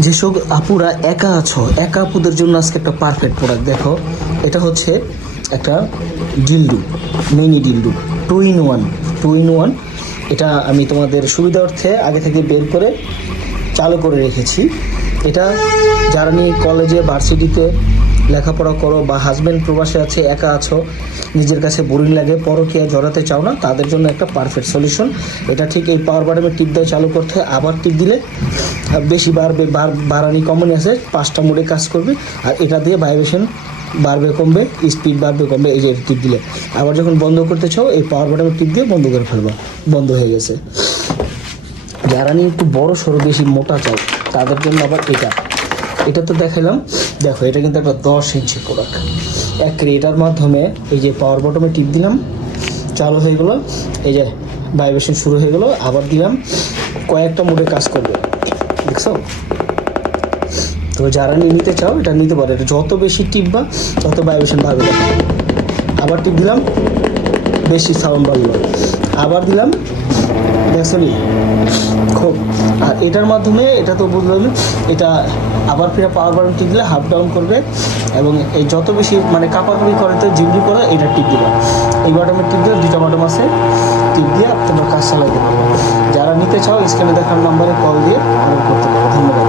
যেসব আপুরা একা আছো, একা আপুদের জন্য আজকে একটা পারফেক্ট প্রোডাক্ট। দেখো, এটা হচ্ছে একটা ডিলডু, মিনি ডিলডু, টু ইন ওয়ান। এটা আমি তোমাদের সুবিধার্থে আগে থেকে বের করে চালু করে রেখেছি। এটা যারা নিয়ে কলেজে ভার্সিটিতে লেখাপড়া করো বা হাজব্যান্ড প্রবাসে আছে, একা আছো, নিজের কাছে বোরিং লাগে, পরকীয়া জড়াতে চাও না, তাদের জন্য একটা পারফেক্ট সলিউশন। এটা ঠিক এই পাওয়ার বাটনের টিপ দিয়ে চালু করতে হয়, আবার টিপ দিলে বেশি বাড়বে, বাড়ানি কমনই আছে, 5টা মোডে কাজ করবে। আর এটা দিয়ে ভাইব্রেশন বাড়বে কমবে, স্পিড বাড়বে কমবে, এই যে টিপ দিলে। আবার যখন বন্ধ করতে চাও এই পাওয়ার বাটনের টিপ দিয়ে বন্ধ করে ফেলবা, বন্ধ হয়ে গেছে। যারা নিয়ে একটু বড় সড়ো বেশি মোটা চাও তাদের জন্য আবার এটা তো দেখালাম। দেখো, এটা কিন্তু একটা 10 ইঞ্চি প্রোডাক্ট। এটার মাধ্যমে এই যে পাওয়ার বটমে টিপ দিলাম, চালু হয়ে গেলো, এই যে ভাইব্রেশন শুরু হয়ে গেলো, আবার দিলাম, কয়েকটা মোডে কাজ করবে, দেখছো? তো যারা নিতে চাও এটা নিতে পারো। এটা যত বেশি টিপবা তত ভাইব্রেশন বাড়বে। দেখো, আবার টিপ দিলাম, বেশি সাউন্ড বাড়লো, আবার দিলাম, দেখছো নি খুব। আর এটার মাধ্যমে এটা তো বুঝলাম, এটা আবার ফিরে পাওয়ার বাটন টিপ দিলে হাফ ডাউন করবে, এবং এই যত বেশি মানে কাপাকাপি করে তো জিমজি করে এটা টিপ দিবা। এই বাটনের টিপ দিয়ে 2টা বাটন আছে, টিপ দিয়ে তোমার কাজ চালাই দেবে। যারা নিতে চাও স্ক্রিনে দেখার নাম্বারে কল দিয়ে অর্ডার করতে পারো। ধন্যবাদ।